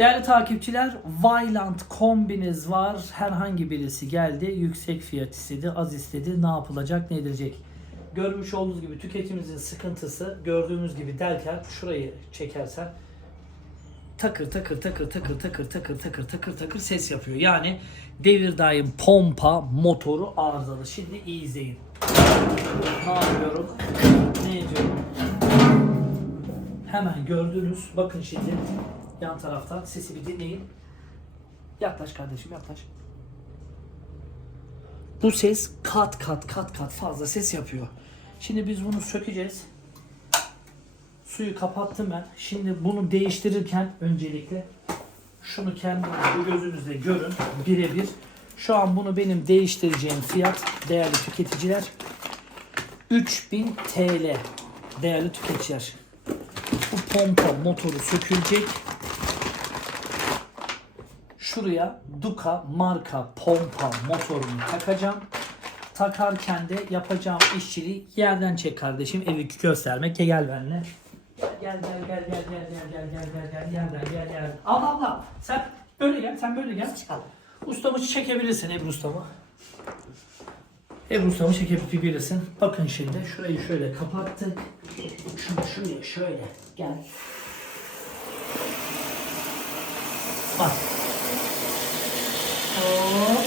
Değerli takipçiler, Vylant kombiniz var. Herhangi birisi geldi, yüksek fiyat istedi, az istedi. Ne yapılacak, ne edilecek? Görmüş olduğunuz gibi tüketimimizin sıkıntısı, gördüğünüz gibi derken şurayı çekersen takır takır takır takır takır takır takır takır takır ses yapıyor. Yani devir daim pompa motoru arızalı. Şimdi iyi izleyin. Ne yapıyorum? Ne ediyorum? Hemen gördünüz. Bakın şimdi yan tarafta sesi bir dinleyin. Yaklaş kardeşim yaklaş. Bu ses kat kat kat kat fazla ses yapıyor. Şimdi biz bunu sökeceğiz. Suyu kapattım ben. Şimdi bunu değiştirirken öncelikle şunu kendiniz bu gözünüzle görün birebir. Şu an bunu benim değiştireceğim fiyat değerli tüketiciler 3000 TL değerli tüketiciler. Bu pompa motoru sökülecek. Şuraya Duka marka pompa motorunu takacağım. Takarken de yapacağım işçiliği yerden çek kardeşim. Evi göstermek. Gel benimle. Gel gel gel gel gel gel gel gel gel gel gel gel. Al al al. Sen böyle gel. Sen böyle gel. Çıkalım. Ustamı çekebilirsin Ebru ustamı. Ebru ustamı çekebilirsin. Bakın şimdi şurayı şöyle kapattık. Şunu şuraya şöyle gel. Bak. Hop.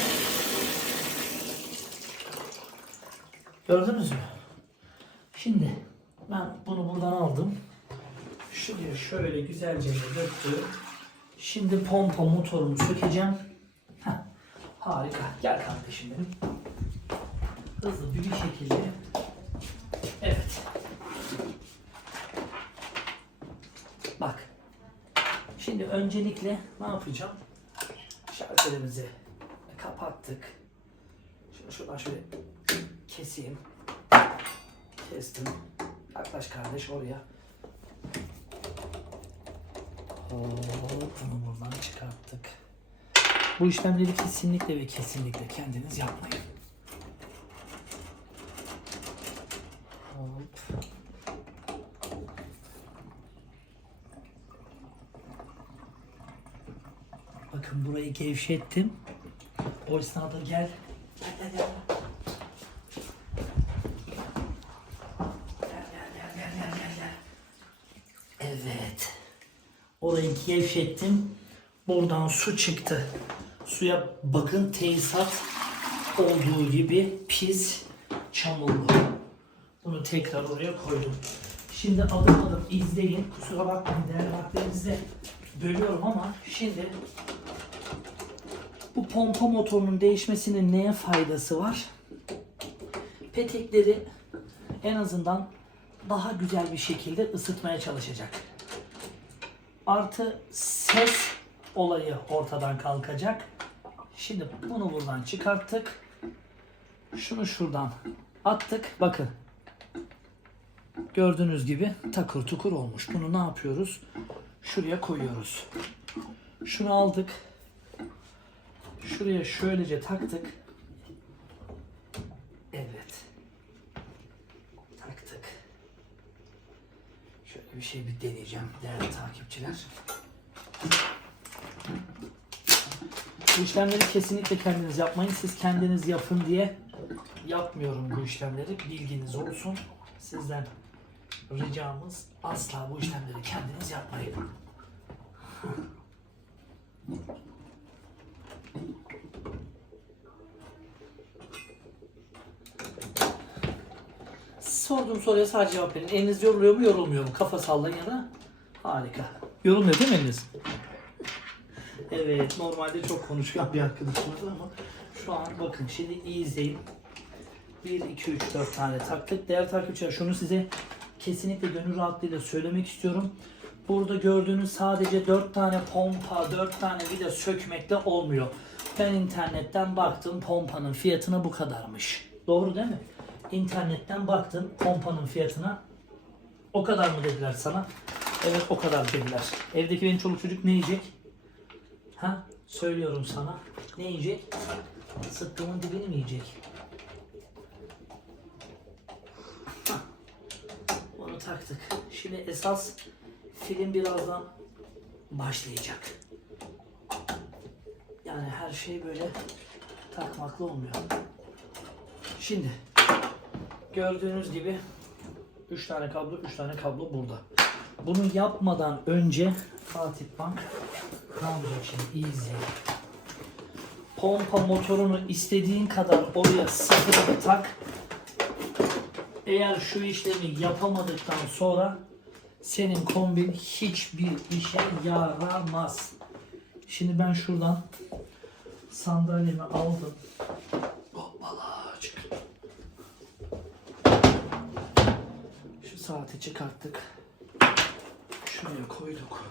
Gördünüz mü? Şimdi ben bunu buradan aldım. Şuraya şöyle güzelce döktüm. Şimdi pompa motorumu sökeceğim. Heh, harika. Gel kardeşim benim. Hızlı bir şekilde. Evet. Bak. Şimdi öncelikle ne yapacağım? Şarkılarımızı kapattık. Şunu şuradan şöyle keseyim. Kestim. Yaklaş kardeş oraya. Hop, bunu buradan çıkarttık. Bu işlemleri kesinlikle ve kesinlikle kendiniz yapmayın. Hop. Bakın burayı gevşettim. O esnada. Gel gel gel. Gel gel gel gel gel gel gel. Evet. Orayı gevşettim. Buradan su çıktı. Suya bakın tesisat olduğu gibi pis, çamurlu. Bunu tekrar oraya koydum. Şimdi adım adım izleyin. Kusura bakmayın değerli vaktlerinizi bölüyorum ama şimdi bu pompa motorunun değişmesinin neye faydası var? Petekleri en azından daha güzel bir şekilde ısıtmaya çalışacak. Artı ses olayı ortadan kalkacak. Şimdi bunu buradan çıkarttık. Şunu şuradan attık. Bakın. Gördüğünüz gibi takır tukur olmuş. Bunu ne yapıyoruz? Şuraya koyuyoruz. Şunu aldık. Şuraya şöylece taktık. Evet. Taktık. Şöyle bir şey bir deneyeceğim değerli takipçiler. Bu işlemleri kesinlikle kendiniz yapmayın. Siz kendiniz yapın diye yapmıyorum bu işlemleri. Bilginiz olsun. Sizden ricamız asla bu işlemleri kendiniz yapmayın. Sorduğum soruya sadece cevap verin. Eliniz yoruluyor mu, yorulmuyor mu? Kafa sallayın ya da harika. Yorulmuyor değil mi eliniz? Evet, normalde çok konuşkan bir arkadaşımız ama şu an bakın şimdi iyi izleyin. 1, 2, 3, 4 tane taktık. Değerli takipçiler şunu size kesinlikle gönül rahatlığıyla söylemek istiyorum. Burada gördüğünüz sadece 4 tane pompa, 4 tane vida sökmekle olmuyor. Ben internetten baktım pompanın fiyatına bu kadarmış. Doğru değil mi? İnternetten baktın pompanın fiyatına o kadar mı dediler sana? Evet o kadar dediler. Evdeki benim çoluk çocuk ne yiyecek? Ha? Söylüyorum sana. Ne yiyecek? Sıkkımın dibini mi yiyecek? Onu taktık. Şimdi esas film birazdan başlayacak. Yani her şey böyle takmakla olmuyor. Şimdi gördüğünüz gibi 3 tane kablo, 3 tane kablo burada. Bunu yapmadan önce Fatih Bank ne yapacak şimdi? Pompa motorunu istediğin kadar oraya sıfır tak. Eğer şu işlemi yapamadıktan sonra senin kombin hiçbir işe yaramaz. Şimdi ben şuradan sandalyemi aldım. Saati çıkarttık. Şuraya koyduk.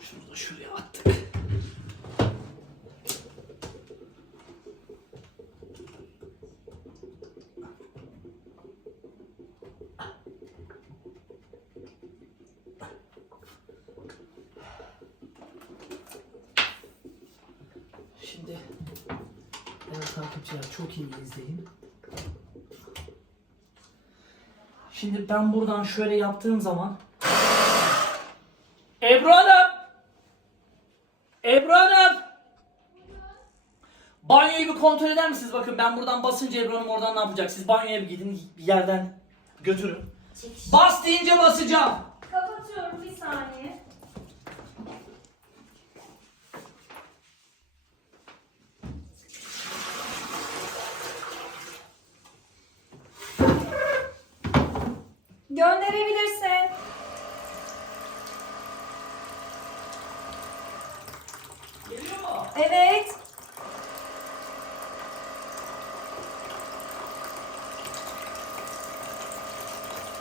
Şunu da şuraya attık. Şimdi evet takipçiler çok iyi izleyin. Şimdi ben buradan şöyle yaptığım zaman Ebru Hanım! Ebru Hanım! Banyoyu bir kontrol eder misiniz? Bakın ben buradan basınca Ebru Hanım oradan ne yapacak? Siz banyoya bir gidin bir yerden götürün. Bas deyince basacağım. Kapatıyorum bir saniye. Gönderebilirsin. Geliyor mu? Evet.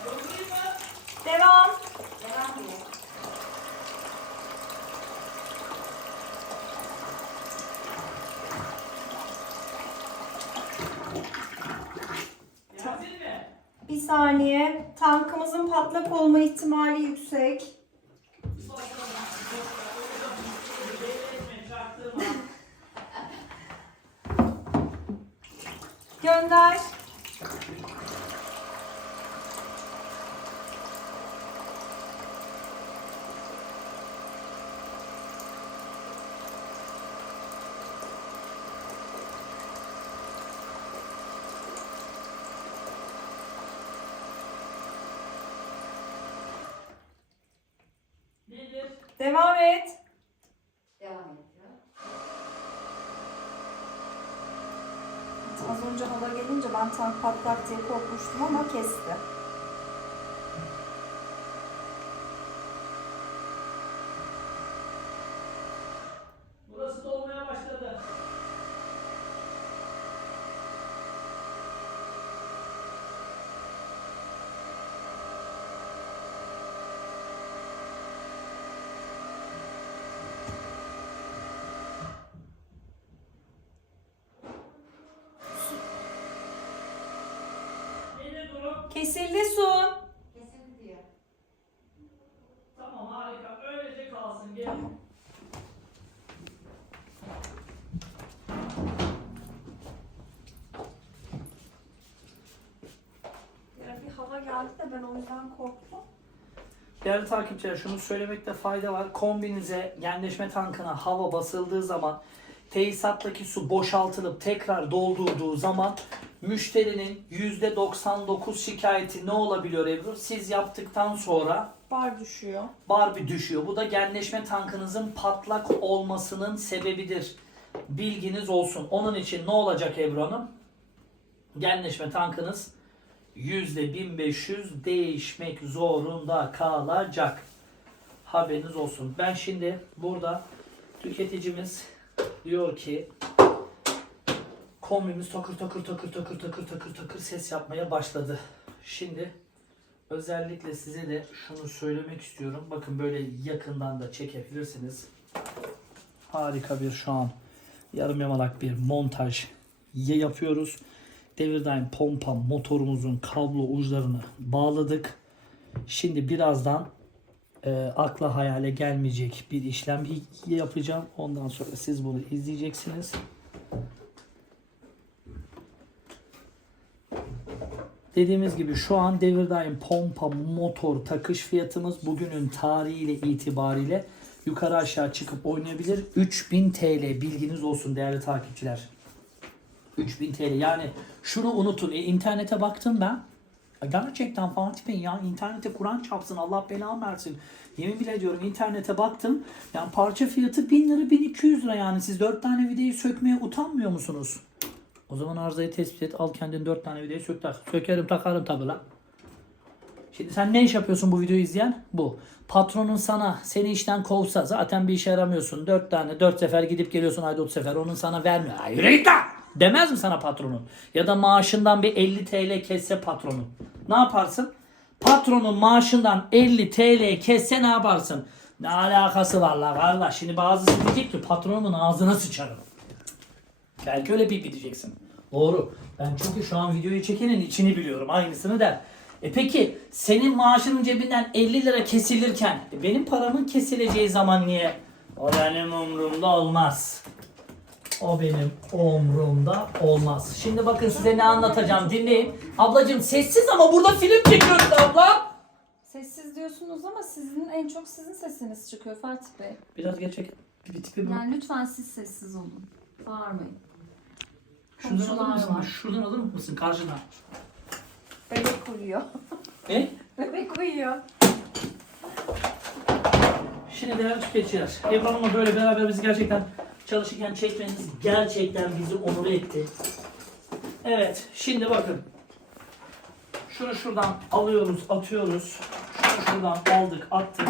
Götüreyim mi? Devam. Devam diye. Geldin mi? Bir saniye. Tankımızın patlak olma ihtimali yüksek. Gönder. Nedir? Devam et. Devam ediyor. Az önce hava gelince ben tank patlak diye korkmuştum ama kesti. Burası dolmaya başladı. Nedir durum? Kesildi su. Kesin diyor. Tamam harika. Öylece kalsın. Gel. Ya bir hava geldi de ben o yüzden korktum. Değerli takipçiler şunu söylemekte fayda var. Kombinize yerleşme tankına hava basıldığı zaman tesisattaki su boşaltılıp tekrar doldurduğu zaman müşterinin %99 şikayeti ne olabiliyor Ebru? Siz yaptıktan sonra Bar düşüyor. Barbie düşüyor. Bu da genleşme tankınızın patlak olmasının sebebidir. Bilginiz olsun. Onun için ne olacak Ebru Hanım? Genleşme tankınız %1500 değişmek zorunda kalacak. Haberiniz olsun. Ben şimdi burada tüketicimiz diyor ki kombimiz takır takır takır takır takır takır takır ses yapmaya başladı. Şimdi özellikle size de şunu söylemek istiyorum. Bakın böyle yakından da çekebilirsiniz. Harika bir şu an yarım yamalak bir montaj yapıyoruz. Devirdaim pompa motorumuzun kablo uçlarını bağladık. Şimdi birazdan e, akla hayale gelmeyecek bir işlem yapacağım. Ondan sonra siz bunu izleyeceksiniz. Dediğimiz gibi şu an Devirdaim pompa motor takış fiyatımız bugünün tarihiyle itibariyle yukarı aşağı çıkıp oynayabilir. 3000 TL bilginiz olsun değerli takipçiler. 3000 TL yani şunu unutun. E, internete baktım ben. Gerçekten Fatih Bey ya internete Kur'an çarpsın Allah belamı versin. Yemin bile diyorum internete baktım. Yani parça fiyatı 1000 lira 1200 lira yani siz 4 tane videoyu sökmeye utanmıyor musunuz? O zaman arızayı tespit et al kendin 4 tane videoyu sök tak. Sökerim takarım tabi lan. Şimdi sen ne iş yapıyorsun bu videoyu izleyen? Bu. Patronun sana seni işten kovsa zaten bir işe yaramıyorsun. 4 tane 4 sefer gidip geliyorsun ayda 30 sefer onun sana vermiyor. Ay yürü git! Demez mi sana patronun? Ya da maaşından bir 50 TL kesse patronun. Ne yaparsın? Patronun maaşından 50 TL kesse ne yaparsın? Ne alakası var la kardeş? Şimdi bazısı diyecek ki patronumun ağzına sıçarım. Belki öyle bir diyeceksin. Doğru. Ben çünkü şu an videoyu çekenin içini biliyorum. Aynısını der. E peki senin maaşının cebinden 50 lira kesilirken e benim paramın kesileceği zaman niye? O benim umurumda olmaz. O benim umurumda olmaz. Şimdi bakın size ne anlatacağım dinleyin. Ablacığım sessiz ama burada film çekiyoruz abla. Sessiz diyorsunuz ama sizin en çok sizin sesiniz çıkıyor Fatih Bey. Biraz gerçek. Bir bir Yani lütfen siz sessiz olun. Bağırmayın. Şuradan alır komşular mısın? var. Şuradan alır mısın karşıdan? Bebek uyuyor. Ne? Bebek uyuyor. Şimdi değerli tüketiciler, Ebru Hanım'la böyle beraber bizi gerçekten çalışırken çekmeniz gerçekten bizi onur etti. Evet, şimdi bakın. Şunu şuradan alıyoruz, atıyoruz. Şunu şuradan aldık, attık.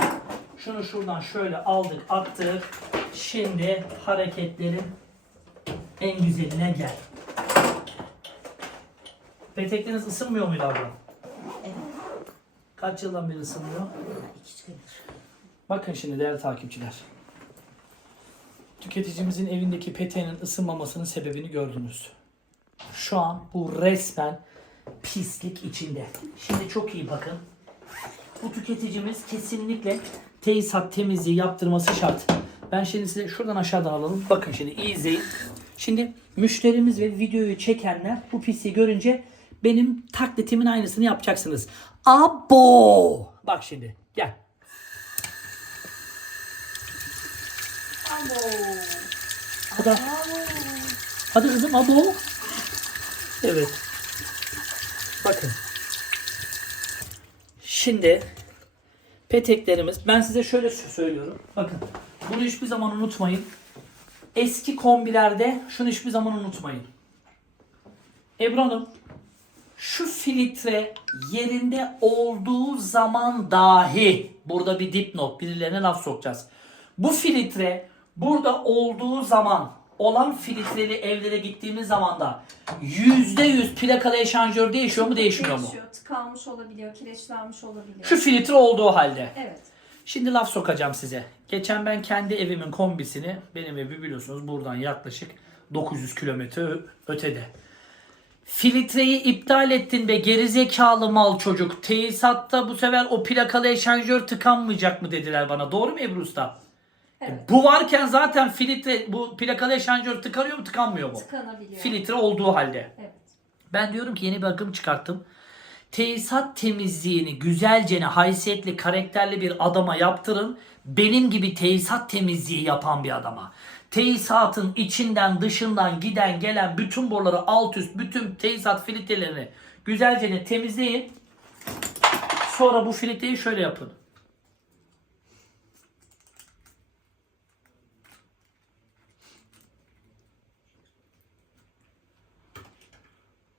Şunu şuradan şöyle aldık, attık. Şimdi hareketlerin en güzeline gel. Petekleriniz ısınmıyor muydu abla? Evet. Kaç yıldan beri ısınmıyor? İki çıkıyor. Bakın şimdi değerli takipçiler. Tüketicimizin evindeki peteğinin ısınmamasının sebebini gördünüz. Şu an bu resmen pislik içinde. Şimdi çok iyi bakın. Bu tüketicimiz kesinlikle tesisat temizliği yaptırması şart. Ben şimdi size şuradan aşağıdan alalım. Bakın şimdi iyi izleyin. Şimdi müşterimiz ve videoyu çekenler bu pisliği görünce benim taklitimin aynısını yapacaksınız. Abo! Bak şimdi gel. Bu da Hadi kızım abo. Evet. Bakın. Şimdi peteklerimiz ben size şöyle sö- söylüyorum. Bakın. Bunu hiçbir zaman unutmayın. Eski kombilerde şunu hiçbir zaman unutmayın. Ebru Hanım şu filtre yerinde olduğu zaman dahi burada bir dipnot birilerine laf sokacağız. Bu filtre burada olduğu zaman olan filtreli evlere gittiğimiz zaman da %100 plakalı eşanjör değişiyor mu değişmiyor mu? Değişiyor. Tıkanmış olabiliyor, kireçlenmiş olabiliyor. Şu filtre olduğu halde. Evet. Şimdi laf sokacağım size. Geçen ben kendi evimin kombisini, benim evi biliyorsunuz buradan yaklaşık 900 kilometre ötede. Filtreyi iptal ettin be gerizekalı mal çocuk. Tesisatta bu sefer o plakalı eşanjör tıkanmayacak mı dediler bana. Doğru mu Ebru Usta? Evet. Bu varken zaten filtre bu plakalı eşanjör tıkanıyor mu tıkanmıyor mu? Tıkanabiliyor. Filtre olduğu halde. Evet. Ben diyorum ki yeni bir akım çıkarttım. Tesisat temizliğini güzelcene, haysiyetli, karakterli bir adama yaptırın. Benim gibi tesisat temizliği yapan bir adama. Tesisatın içinden dışından giden gelen bütün boruları alt üst, bütün tesisat filtrelerini güzelcene temizleyin. Sonra bu filtreyi şöyle yapın.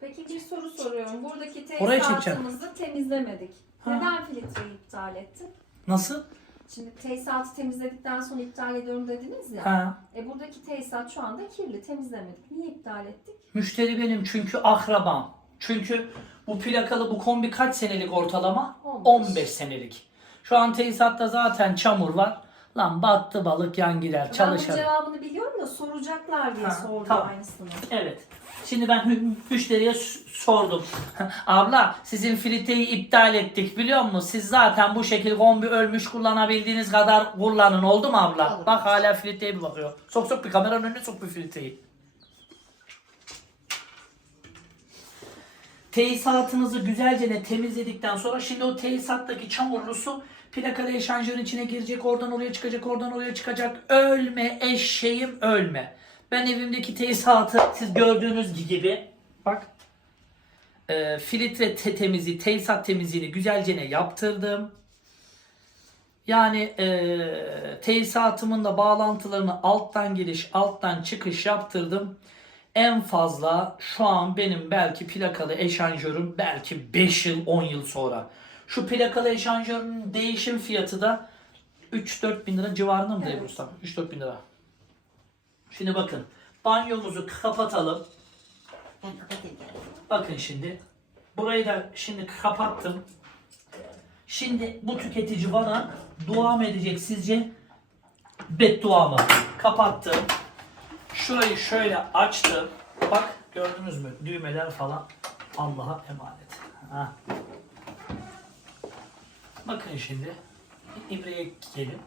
Peki bir soru soruyorum. Buradaki Oraya çekeceğim. tesisatımızı temizlemedik. Neden filtreyi iptal ettin? Nasıl? Şimdi tesisatı temizledikten sonra iptal ediyorum dediniz ya. Ha. E buradaki tesisat şu anda kirli, temizlemedik. Niye iptal ettik? Müşteri benim çünkü akrabam. Çünkü bu plakalı bu kombi kaç senelik ortalama? 15. 15 senelik. Şu an tesisatta zaten çamur var. Lan battı balık yan gider Ben çalışır. bunun cevabını biliyorum da soracaklar diye Ha, sordum tamam. aynısını. Evet. Şimdi ben mü- müşteriye sordum. Abla sizin filtreyi iptal ettik biliyor musun? Siz zaten bu şekil kombi ölmüş kullanabildiğiniz kadar kullanın oldu mu abla? Olur. Bak hala filtreye bir bakıyor. Sok sok bir kameranın önüne sok bir filtreyi. Tesisatınızı güzelce ne temizledikten sonra şimdi o tesisattaki çamurlu su plakalı eşanjörün içine girecek. Oradan oraya çıkacak, oradan oraya çıkacak. Ölme eşeğim ölme. Ben evimdeki tesisatı siz gördüğünüz gibi bak e, filtre te- temizliği, tesisat temizliğini güzelce yaptırdım. Yani e, tesisatımın da bağlantılarını alttan giriş, alttan çıkış yaptırdım. En fazla şu an benim belki plakalı eşanjörüm belki 5 yıl 10 yıl sonra. Şu plakalı eşanjörün değişim fiyatı da 3-4 bin lira civarında mı Evet. Ebru Usta? 3-4 bin lira. Şimdi bakın banyomuzu kapatalım. Ben kapatayım. Bakın şimdi. Burayı da şimdi kapattım. Şimdi bu tüketici bana dua mı edecek sizce? Beddua mı? Kapattım. Şurayı şöyle açtım. Bak gördünüz mü? Düğmeler falan Allah'a emanet. Ha. Bakın şimdi. İbreye gelin.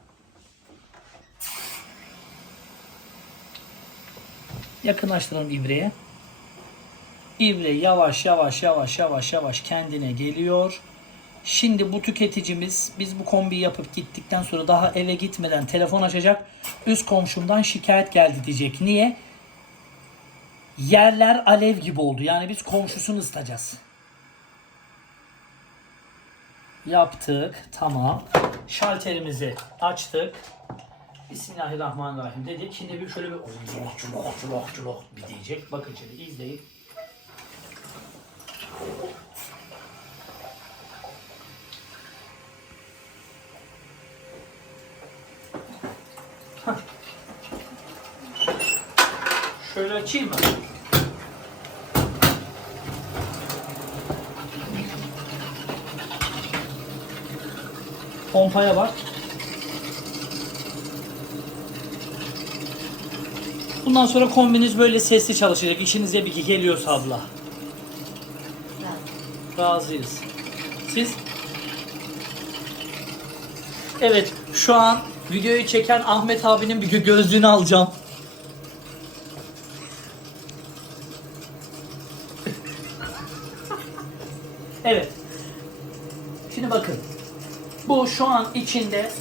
Yakınlaştıralım ibreye. İbre yavaş yavaş yavaş yavaş yavaş kendine geliyor. Şimdi bu tüketicimiz biz bu kombiyi yapıp gittikten sonra daha eve gitmeden telefon açacak. Üst komşumdan şikayet geldi diyecek. Niye? Yerler alev gibi oldu. Yani biz komşusunu ısıtacağız. Yaptık. Tamam. Şalterimizi açtık. Bismillahirrahmanirrahim dedik. Şimdi bir şöyle bir culok culok culok culok bir diyecek. Bakın şimdi izleyin. Şöyle açayım mı? Pompaya bak. Bundan sonra kombiniz böyle sesli çalışacak. İşinize bir geliyorsa abla. Razıyız. Siz? Evet, şu an videoyu çeken Ahmet abinin bir gö- gözlüğünü alacağım. Şu an içinde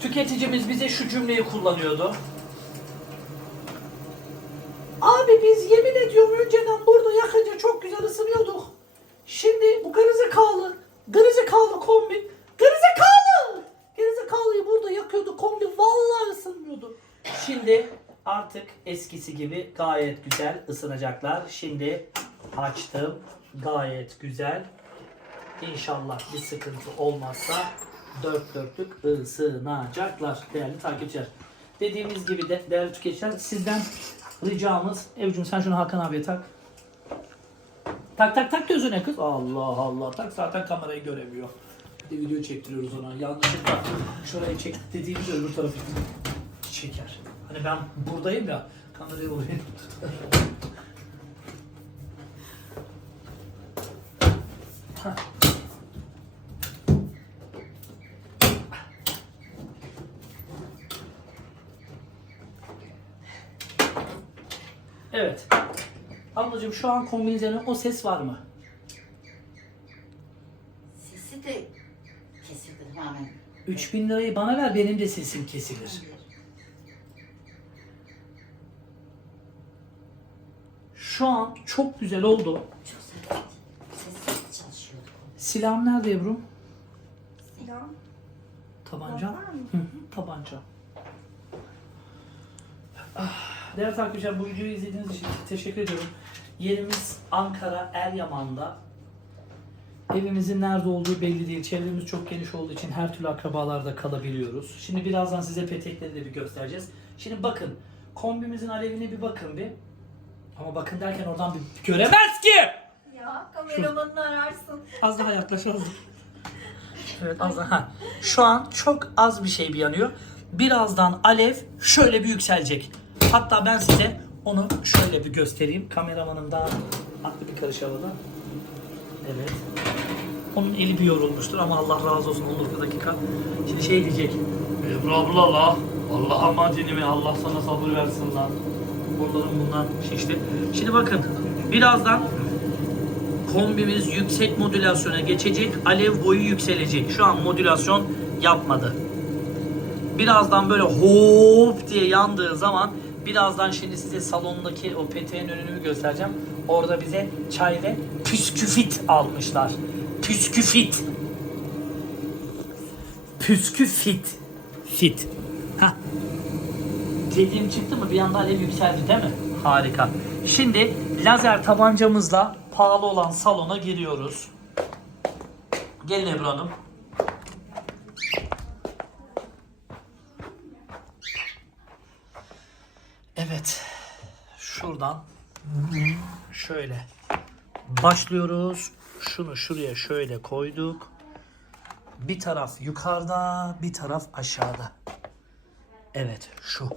tüketicimiz bize şu cümleyi kullanıyordu. Abi biz yemin ediyorum önceden burada yakınca çok güzel ısınıyorduk. Şimdi bu gerizekalı, gerizekalı kombi, gerizekalı! Gerizekalıyı burada yakıyordu kombi vallahi ısınmıyordu. Şimdi artık eskisi gibi gayet güzel ısınacaklar. Şimdi açtım. Gayet güzel. İnşallah bir sıkıntı olmazsa dört dörtlük ısınacaklar değerli takipçiler. Dediğimiz gibi de değerli tüketiciler sizden ricamız Evcim sen şunu Hakan abiye tak. Tak tak tak gözüne kız. Allah Allah tak zaten kamerayı göremiyor. Bir de video çektiriyoruz ona. Yanlışlıkla şurayı çek dediğimiz öbür tarafı çeker. Hani ben buradayım ya kamerayı oraya Hah. Evet. Ablacığım şu an kombinizonun o ses var mı? Sesi de kesildi tamamen. 3000 lirayı bana ver benim de sesim kesilir. Şu an çok güzel oldu. Çok sert. Sessiz çalışıyordu. Silahım nerede Ebru? Silah. Tabanca. Var mı? Hı hı, tabanca. Ah, Değerli takipçiler bu videoyu izlediğiniz için teşekkür ediyorum. Yerimiz Ankara Eryaman'da. Evimizin nerede olduğu belli değil. Çevremiz çok geniş olduğu için her türlü akrabalarda kalabiliyoruz. Şimdi birazdan size petekleri de bir göstereceğiz. Şimdi bakın kombimizin alevine bir bakın bir. Ama bakın derken oradan bir göremez ki. Ya kameramanını ararsın. Az daha yaklaş az. Evet az daha. Ha. Şu an çok az bir şey bir yanıyor. Birazdan alev şöyle bir yükselecek. Hatta ben size onu şöyle bir göstereyim. Kameramanım daha aklı bir karış havada. Evet. Onun eli bir yorulmuştur ama Allah razı olsun 19 dakika. Şimdi şey diyecek. Ebru abla la. Allah amacınımı Allah sana sabır versin lan. Buralarım bundan şişti. Şimdi bakın birazdan Kombimiz yüksek modülasyona geçecek. Alev boyu yükselecek. Şu an modülasyon yapmadı. Birazdan böyle hop diye yandığı zaman birazdan şimdi size salondaki o peteğin önünü göstereceğim. Orada bize çay ve püsküfit almışlar. Püsküfit. Püsküfit. Fit. Ha. Dediğim çıktı mı bir anda alev yükseldi değil mi? Harika. Şimdi lazer tabancamızla pahalı olan salona giriyoruz. Gelin Ebru Hanım. Evet. Şuradan şöyle başlıyoruz. Şunu şuraya şöyle koyduk. Bir taraf yukarıda, bir taraf aşağıda. Evet, şu.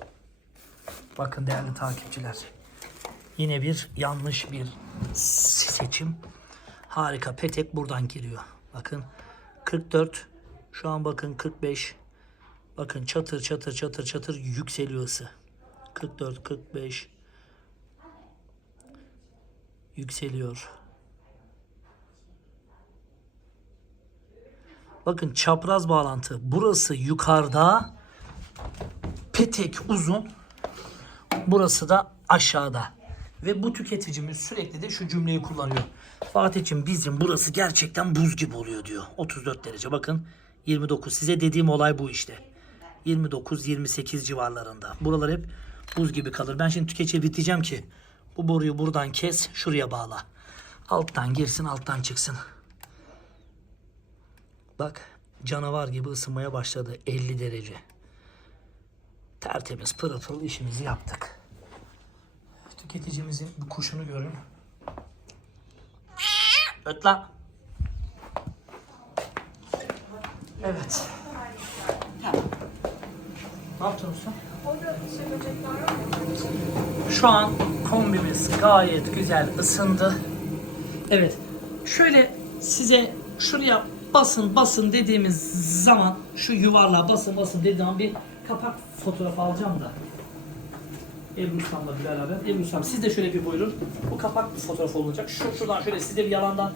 Bakın değerli takipçiler. Yine bir yanlış bir seçim. Harika. Petek buradan giriyor. Bakın 44. Şu an bakın 45. Bakın çatır çatır çatır çatır yükseliyor ısı. 44, 45 yükseliyor. Bakın çapraz bağlantı. Burası yukarıda. Petek uzun. Burası da aşağıda. Ve bu tüketicimiz sürekli de şu cümleyi kullanıyor. Fatih'cim bizim burası gerçekten buz gibi oluyor diyor. 34 derece bakın 29. Size dediğim olay bu işte. 29-28 civarlarında. Buralar hep buz gibi kalır. Ben şimdi tüketiciye bir diyeceğim ki bu boruyu buradan kes şuraya bağla. Alttan girsin alttan çıksın. Bak canavar gibi ısınmaya başladı 50 derece. Tertemiz pırıl pırıl işimizi yaptık. Tüketicimizin bu kuşunu görün. Öt lan. Evet. Ne yaptın usta? Şu an kombimiz gayet güzel ısındı. Evet. Şöyle size şuraya basın basın dediğimiz zaman şu yuvarlığa basın basın dediğim zaman bir kapak fotoğrafı alacağım da. Ebru Ustam'la beraber. Ebru Ustam siz de şöyle bir buyurun. Bu kapak bir fotoğraf olacak. Şu, şuradan şöyle siz de bir yalandan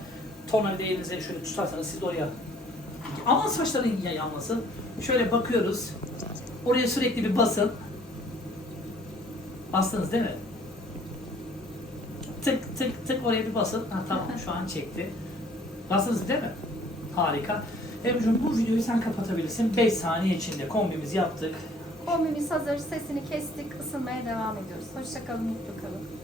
tornavida elinize şöyle tutarsanız siz oraya Aman saçların yanmasın. Şöyle bakıyoruz. Oraya sürekli bir basın. Bastınız değil mi? Tık tık tık oraya bir basın. Ha, tamam şu an çekti. Bastınız değil mi? Harika. Ebru'cum bu videoyu sen kapatabilirsin. 5 saniye içinde kombimizi yaptık. Kombimiz hazır. Sesini kestik. Isınmaya devam ediyoruz. Hoşçakalın. Mutlu kalın.